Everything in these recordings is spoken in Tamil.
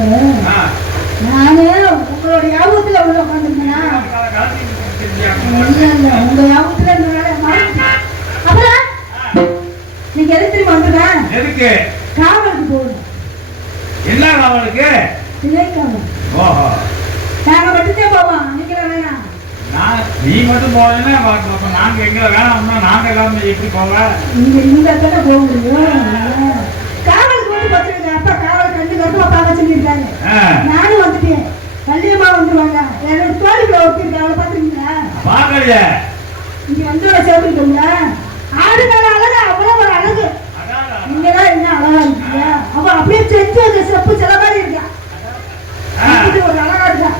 நானே உங்களோட ஞாபகத்துல உள்ள உட்காந்துருந்தேனா? உங்க ஞாபகத்துல அப்புறம் நீங்க எதுக்கு திரும்ப வந்துருக்கேன்? எதுக்கு? காவலுக்கு போகணும். என்ன காவலுக்கு? சிலை காவல். ஓஹோ, நாங்க மட்டும்தே போவோம், நீங்க வேணாம். நீ மட்டும் போவேன்னா நாங்க எங்க வேணாம்னா நாங்க எல்லாமே எப்படி போவேன்? நீங்க தானே போக முடியும். காவலுக்கு வந்து பார்த்துருங்க. அப்பா காவல் கண்டு கருப்பா பார்க்க சொல்லியிருக்காங்க. நானும் வந்துட்டேன். கல்யாணமா வந்துருவாங்க. என்னோட தோழிகளை ஒருத்தருக்கு அவளை பார்த்துருக்கீங்களா? பார்க்கலையே. இங்க வந்து சேர்த்துக்கிட்டோம்ல, ஆடு மேல அழகா அவ்வளவு ஒரு அழகு. நீங்கதான் என்ன அழகா இருக்கீங்க. அவ அப்படியே செஞ்சு அந்த செப்பு சில மாதிரி இருக்கா. ஒரு அழகா இருக்கா.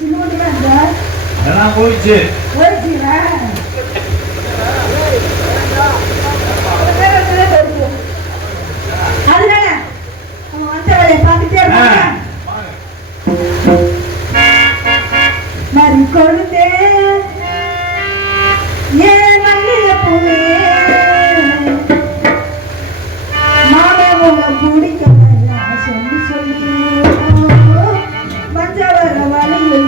சின்ன இருக்கா. அதெல்லாம் போயிடுச்சு. போயிடுச்சுங்களா? அதனால அவன் வந்த வேலையை பார்த்துட்டே இருக்காங்க. மறி கொடுத்தே ஏன் மல்லிய பூவே மாமன் பிடிக்க சொல்லி சொல்லி மஞ்சவர வழியில்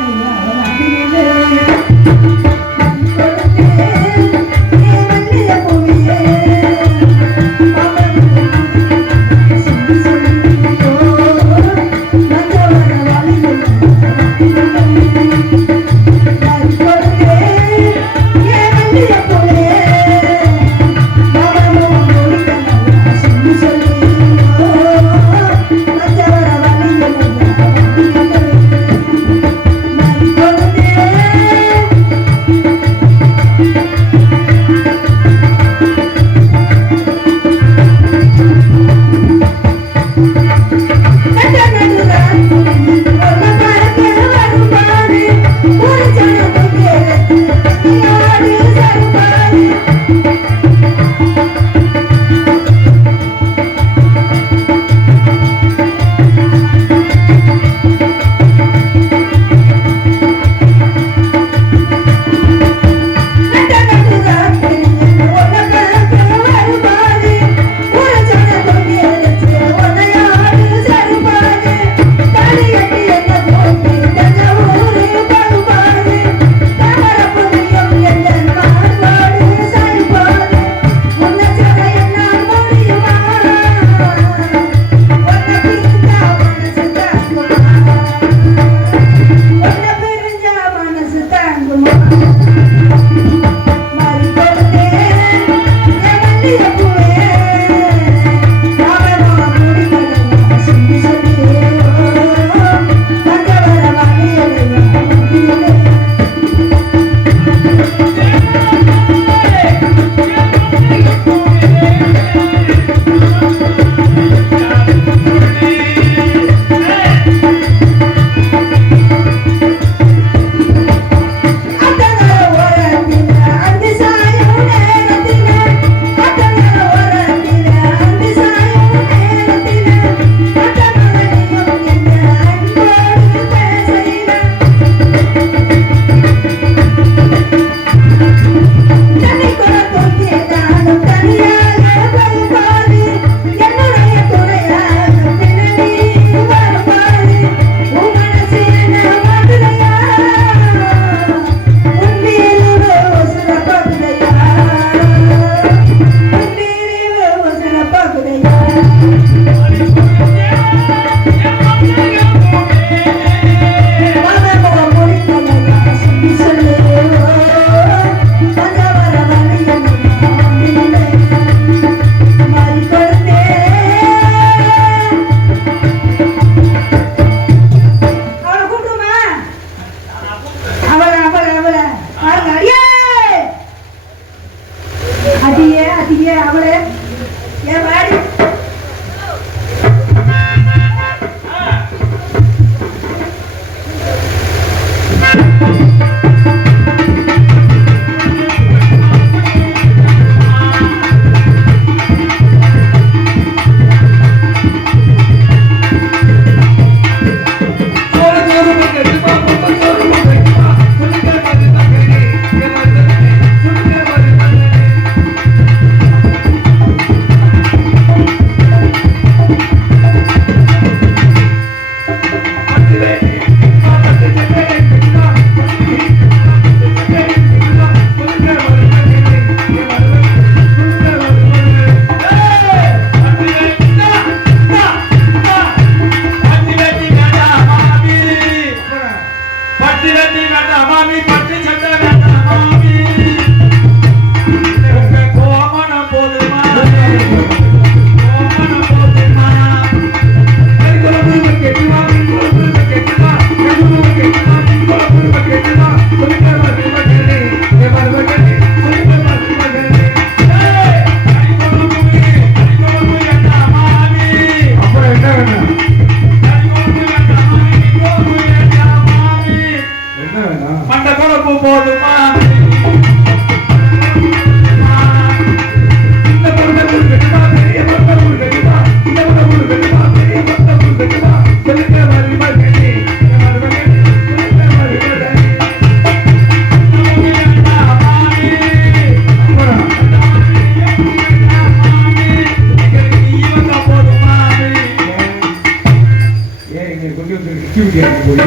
குடிக்க போய்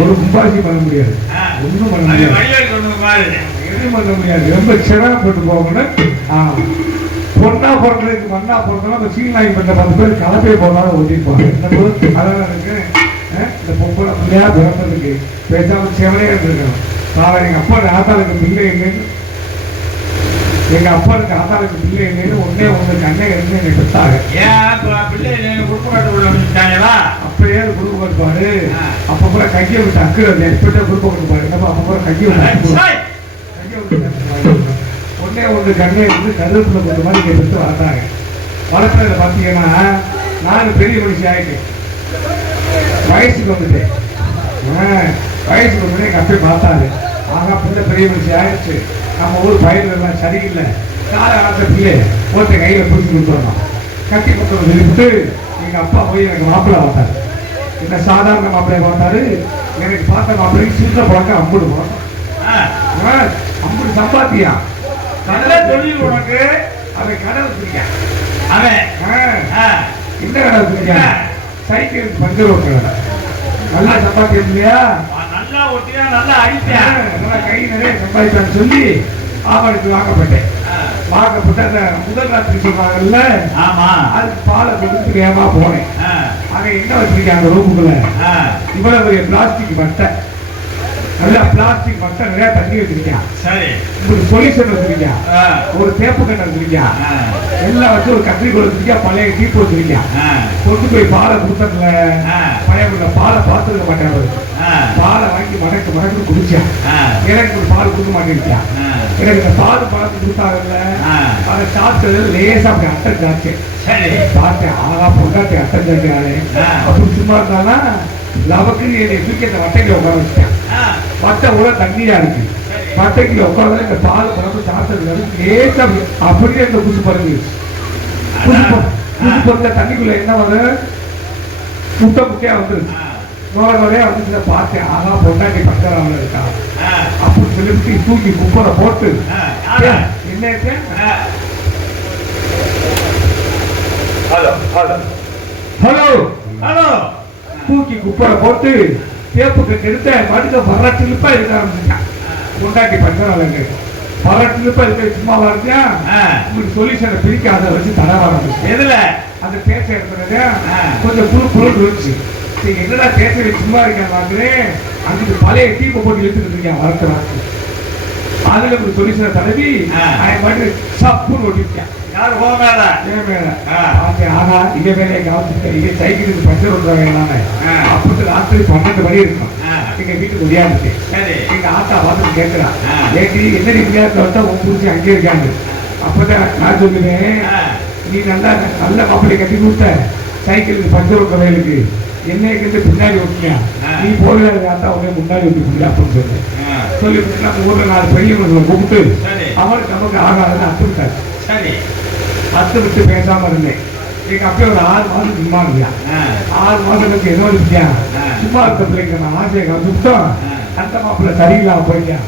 ஒரு கும்பாசி பண்ண முடியாது, ஒன்றும் பண்ண முடியாது, எதுவும் பண்ண முடியாது. ரொம்ப சிரமப்பட்டு போகணும். பொண்ணா பிறந்ததுக்கு மண்ணா பிறந்தோம்னா அந்த சீனாங்கி பண்ண 10 பேர் கலப்பையை போனாலும் ஓட்டிருப்பாங்க. அதெல்லாம் இருக்கு. இந்த பொம்பளை பிள்ளையா பிறந்ததுக்கு பேசாம செவனையா இருந்திருக்கணும். எங்க அப்பா ஆத்தாளுக்கு பிள்ளை இல்லைன்னு, எங்க அப்பாவுக்கு ஆத்தாளுக்கு பிள்ளை இல்லைன்னு ஒன்னே கண்ணை இருந்து என்னை பெற்றாங்க. அப்படியே குடும்ப கட்டுப்பாடு. அப்ப கூட கையை விட்டு அக்குறது எப்படியா குடும்ப கட்டுப்பாடு. அப்ப கூட கையை விட்டு ஒன்னே கண்ணை இருந்து கருவேப்பிலை கொண்டு மாதிரி என்னை பெற்று வளர்த்தாங்க. வளர்த்ததுல பாத்தீங்கன்னா நான் பெரிய மனுஷன் ஆயிட்டேன், வயசுக்கு வந்துட்டேன். வயசுக்கு வந்து எங்க அப்பே பார்த்தாரு, ஆனா பிள்ளை பெரிய மனுஷன் ஆயிடுச்சு, நம்ம ஊர் பயிரெல்லாம் சரியில்லை, காலகாலத்தை பிள்ளை ஒருத்த கையில பிடிச்சி கொடுத்துடணும், கட்டி கொடுத்து சொல்லிவிட்டு எங்க அப்பா போய் எனக்கு மாப்பிள்ளை பார்த்தாரு. என்ன சாதாரண மாப்பிள்ளைய பார்த்தாரு. எனக்கு பார்த்த மாப்பிள்ளைக்கு சின்ன பழக்கம் 50 பழக்கம், 50 சம்பாத்தியா நல்ல தொழில் உனக்கு. அவன் கடவுள் பிடிக்க, அவன் என்ன கடவுள் பிடிக்க, சைக்கிள் பஞ்சர் ஓட்டுற நல்லா சம்பாத்தியம் இல்லையா, நல்லா ஒட்டியா நல்லா அடிப்பியா, நல்லா கை நிறைய சம்பாதிச்சான்னு சொல்லி ஆவணத்துக்கு வாங்கப்பட்டேன். வாங்கப்பட்ட அந்த முதல் ராத்திரி சொல்றாங்கல்ல, அதுக்கு பாலை கொடுத்து வேகமா போனேன். அங்க என்ன வச்சிருக்கேன் ரூமுக்குள்ள இவ்வளவு பெரிய பிளாஸ்டிக் மட்டை, நல்லா பிளாஸ்டிக் மட்டை நிறைய தண்ணி வச்சிருக்கேன். சரி, உங்களுக்கு சொல்யூஷன் வச்சிருக்கேன், ஒரு தேப்பு கட்டை வச்சிருக்கேன், எல்லாம் வச்சு ஒரு கத்திரி கூட வச்சிருக்கேன், பழைய டீப்பு வச்சிருக்கேன். கொண்டு போய் பாலை கொடுத்ததுல பழைய பாலை பார்த்துக்க மாட்டேன். பாலை வாங்கி மடக்கு குடிச்சேன். எனக்கு ஒரு பால் கொடுக்க மாட்டேன். எனக்கு இந்த பால் பழத்தை கொடுத்தாங்கல்ல, அதை சாப்பிட்டது லேசா அப்படி அட்டன் ஜாச்சு. பார்த்தேன், ஆகா பொண்டாட்டி அட்டன் ஜாச்சு அப்படி சும்மா இருந்தானா லவக்கு என்னை தூக்கி அந்த வட்டைக்கு உட்கார வச்சுட்டேன். வட்டை கூட தண்ணியா இருக்கு, வட்டைக்கு உட்காந்து இந்த பால் பழத்தை சாப்பிட்டது லேசா அப்படியே இந்த புதுசு பறந்து புதுசு பறந்த தண்ணிக்குள்ள என்ன வரும், முட்டை முட்டையா வந்துருச்சு. நோயா வந்து பார்த்தேன், ஆகா பொண்டாட்டி பக்கராவில் இருக்கா அப்படின்னு சொல்லிவிட்டு தூக்கி குப்பரை போட்டு என்ன ஹலோ ஹலோ தூக்கி குப்பரை போட்டு தேப்புக்கு எடுத்த மடுக்க வரட்டிலுப்பா இருக்க ஆரம்பிச்சிட்டான். பொண்டாட்டி பக்கராவில்ங்க வரட்டிலுப்பா இருக்க சும்மா வரத்தியா உங்களுக்கு சொல்யூஷனை பிரிக்காத வச்சு தர ஆரம்பிச்சு. எதுல அந்த பேச்ச இருக்கிறது கொஞ்சம் புழு இருந்துச்சு. என்னடா பேச சும்மா இருக்கேன், அங்கிட்டு பழைய டீப்பை போட்டு இழுத்துட்டு இருக்கேன் வளர்க்குறாங்க. அதுல ஒரு சொல்யூஷனை தடவி பாட்டு சப்புன்னு ஓட்டிருக்கேன். யாரும் போக மேல என் மேல ஆனா இங்க மேலே கவனிச்சுட்டேன். இங்க சைக்கிளுக்கு பஞ்சர் விடுறாங்க. அப்படி ராத்திரி 12 மணி இருக்கும். எங்க வீட்டுக்கு முடியாது. எங்க ஆத்தா பார்த்துட்டு கேட்கிறான், ஏற்றி என்ன விளையாட்டு வந்தா உன் புரிச்சு அங்கே இருக்காங்க. அப்பதான் நான் சொல்லுவேன், நீ நல்லா நல்ல மாப்பிள்ளை கட்டி கொடுத்த சைக்கிளுக்கு பஞ்சர் விடுற வயலுக்கு என்னைக்கு பின்னாடி ஓட்டியா, நீ போகிற ஆத்தா உடனே முன்னாடி ஓட்டி அப்படின்னு சொல்லிவிட்டு நம்ம ஊர்ல 4 பெரிய மனுஷனை கூப்பிட்டு அவனுக்கு நமக்கு ஆகாதுன்னு அத்துவிட்டாரு. அத்து விட்டு பேசாம இருந்தேன். எங்க அப்பயே ஒரு 6 மாதம் சும்மா இருந்தியா. 6 மாதத்துக்கு என்ன இருக்கியா, சும்மா இருக்க பிள்ளைங்க நான் ஆசையை கவனிச்சுட்டோம். அந்த மாப்பிள்ளை சரியில்லாம போயிட்டியா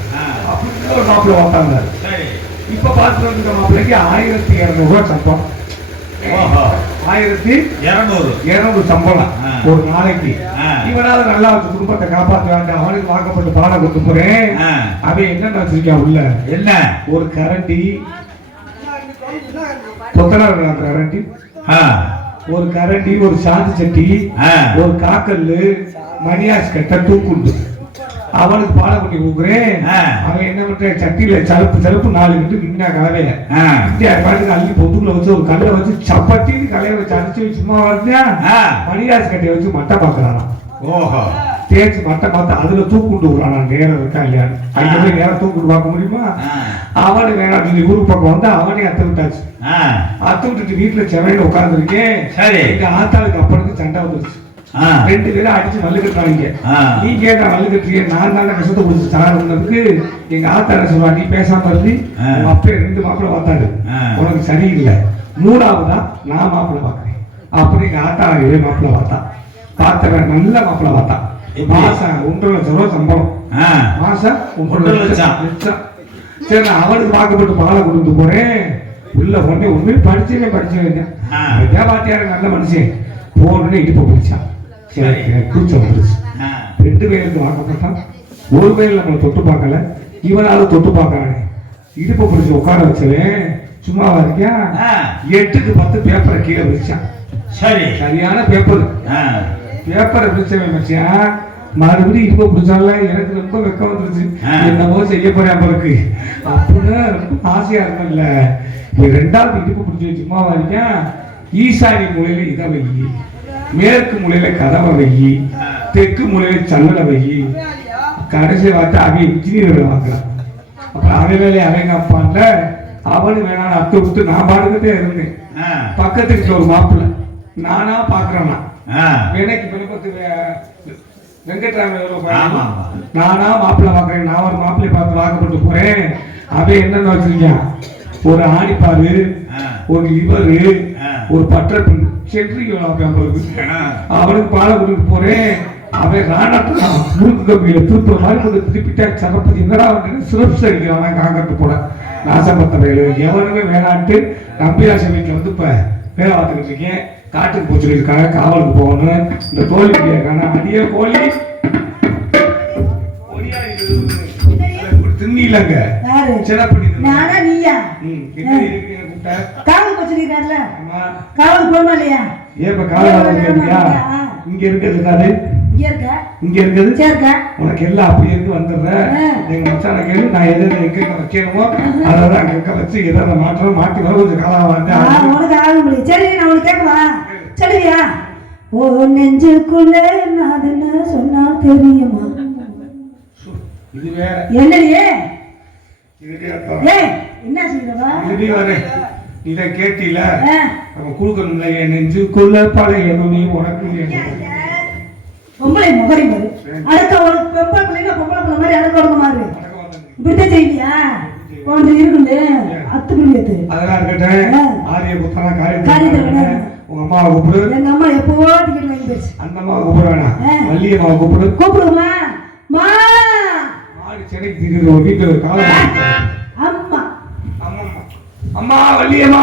அப்படின்னு ஒரு மாப்பிள்ளை பார்த்தாங்க. இப்ப பார்த்துட்டு இருக்க மாப்பிள்ளைக்கு 1200 ரூபாய் சம்பளம். 1200 சம்பளம் ஒரு நாளைக்கு. இவனால நல்லா வச்சு குடும்பத்தை காப்பாற்ற வேண்டாம், அவனுக்கு வாக்கப்பட்டு பாடம் கொடுத்து போறேன். அவன் என்ன வச்சிருக்கா உள்ள, என்ன ஒரு கரண்டி, கரண்டி, ஒரு கரண்டி, ஒரு சாந்து சட்டி, ஒரு காக்கல்லு, மணியாஸ் கட்ட, தூக்குண்டு. அவனுக்கு பாடம் பண்ணி கொடுக்குறேன். அவன் என்ன பண்ற, சட்டியில சலுப்பு 4 கட்டு கிண்ணா கலவைய பாட்டுக்கு அள்ளி பொத்துக்குள்ள வச்சு ஒரு கல்லை வச்சு சப்பாத்தி கலையை வச்சு அடிச்சு சும்மா வளர்த்தியா மணிராஜ் கட்டையை வச்சு மட்டை பாக்குறான். ஓஹோ, தேய்ச்சி மட்டை பார்த்து அதுல தூக்குண்டு விடுறான். நேரம் இருக்கா இல்லையா, அங்க போய் நேரம் தூக்குண்டு பார்க்க முடியுமா? அவனு வேணாம் சொல்லி ஊருக்கு பக்கம் வந்து அவனே அத்து விட்டாச்சு. அத்து விட்டுட்டு வீட்டுல செவையில உட்கார்ந்துருக்கேன். சரி, எங்க ஆத்தாளுக்கு அப்பனுக்கு சண்டை வந்துருச்சு. 2 பேரும் அடிச்சு வல்லு கட்டுறாங்க. நீ கேட்டா வல்லு கட்டுறீங்க, நான் தான் கஷ்டத்தை கொடுத்து தரக்கு. எங்க ஆத்தார சொல்லுவா, நீ பேசாம இருந்து உங்க அப்பே 2 மாப்பிள்ளை பார்த்தாரு, உனக்கு சரியில்லை, 3ஆவதா நான் மாப்பிள்ளை பார்க்கறேன். அப்புறம் எங்க ஆத்தார 7 மாப்பிள்ளை பார்த்தா. பார்த்தவன் நல்ல மாப்பிள்ளை பார்த்தா. மாசம் 1.5 லட்சம் ரூபாய் சம்பளம். மாசம் 1.5 லட்சம். சரி, நான் அவனுக்கு வாக்கப்பட்டு பாலை கொடுத்து போறேன். உள்ள பொண்ணு உண்மையை படிச்சேன். வாத்தியார நல்ல மனுஷன் போன்னு இடுப்பை பிடிச்சான். சரி எனக்கு கூச்சம் வந்துருச்சு. ஆ. 2 பேருக்கு வாக்கப்பட்டான். ஒரு பேர் நம்மளை தொட்டு பார்க்கல, இவனாவது தொட்டு பார்க்கறானே. இடுப்பை பிடிச்சி உட்கார வச்சவன் சும்மாவா இருக்கியா? ஆ. 8க்கு 10 பேப்பரை கீழே விரிச்சான். சரி. சரியான பேப்பர். ஆ. பேப்பரை பிடிச்சவன் மச்சான் மறுபடியும் இடுப்பை பிடிச்சால. எனக்கு ரொம்ப வெக்கம் வந்துருச்சு. என்னவோ செய்ய போறேன் அவருக்கு அப்படின்னு ரொம்ப ஆசையா இருக்கும்ல. 2வது இடுப்பு பிடிச்சி சும்மாவா இருக்கியா? ஈசானி மூலையில இதை வை, மேற்கு மூலையில கதவை வை, தெற்கு மூலையில சல்லடை வை. கடைசி வார்த்தை அவன் இன்ஜினியர் வாங்குறான். அப்புறம் அவன் வேலையை அவங்க அப்பான்ல அவனு வேணாம் அத்தை விட்டு நான் பாடுக்கிட்டே இருந்தேன். பக்கத்துக்கு ஒரு மாப்பிள்ள நானா பாக்குறேன்னா எனக்கு விழுப்பத்து வெங்கட்ராமன் நானா மாப்பிள்ள பாக்குறேன். நான் ஒரு மாப்பிள்ளை பார்த்து வாக்கப்பட்டு போறேன். அவன் என்னன்னு வச்சிருக்கான், ஒரு ஆணிப்பாரு, ஒரு லிவரு, ஒரு பட்டர் சென்ட்ரிக்கு அவனுக்கு பாலை கொடுக்க போறேன். அவன் ராணா முறுக்கு கம்பியில திருப்புற மாதிரி கொண்டு திருப்பிட்டா சரப்பதி என்னடா சிறப்பு அடிக்கிறான் காங்கிறது போல நாசமத்த வயலு. எவனுமே வேணான்ட்டு நம்பிராச வீட்டில் வந்து இப்ப வேலை பார்த்துக்கிட்டு இருக்கேன். காட்டுக்கு போச்சு இருக்காங்க, காவலுக்கு போகணும். இந்த கோழி கேட்கான அடியே கோழி தின்னிலங்க சிறப்பு காவல் வச்சிருக்காருல, காவல் போமா இல்லையா? ஏப்ப காவல் கேட்டியா? இங்க இருக்கிறது என்னது? இங்க இருக்குது. உனக்கு எல்லாம் அப்படி இருக்கு வந்துடுற. எங்க மச்சான கேளு, நான் எதை எங்க வைக்கணுமோ அதான் அங்க வச்சு எதை மாற்றம் மாட்டி வர கொஞ்சம் காலம் உனக்கு ஆக முடியும். சரி நான் உனக்கு கேட்கவா? சரியா? ஓ நெஞ்சுக்குள்ள என்னதுன்னு சொன்னா தெரியுமா? இது வேற என்னடியே என்ன செய்யறவா? இதை கேட்டீல நம்ம கொடுக்கணும்ல. என் நெஞ்சுக்குள்ள பழைய நீ உனக்கு பொம்பளை முகரி மாதிரி அடுத்த ஒரு பொம்பளை பிள்ளைங்க பொம்பளை பிள்ளை மாதிரி அடுக்க உடம்பு மாதிரி இப்படித்தான் செய்வியா? குழந்தை இருக்குண்டு அத்து பிள்ளைத்து அதெல்லாம் இருக்கட்டும். ஆரிய புத்தனா காரியத்தை உங்க அம்மாவை கூப்பிடு. எங்க அம்மா எப்போ டிக்கெட் வாங்கி போயிடுச்சு. அந்த அம்மாவை கூப்பிட வேணாம், வள்ளியம்மாவை கூப்பிடு. கூப்பிடுமா? மா மாடி சென்னைக்கு திடீர்னு ஒரு வீட்டுல ஒரு காலம். அம்மா அம்மா வள்ளியம்மா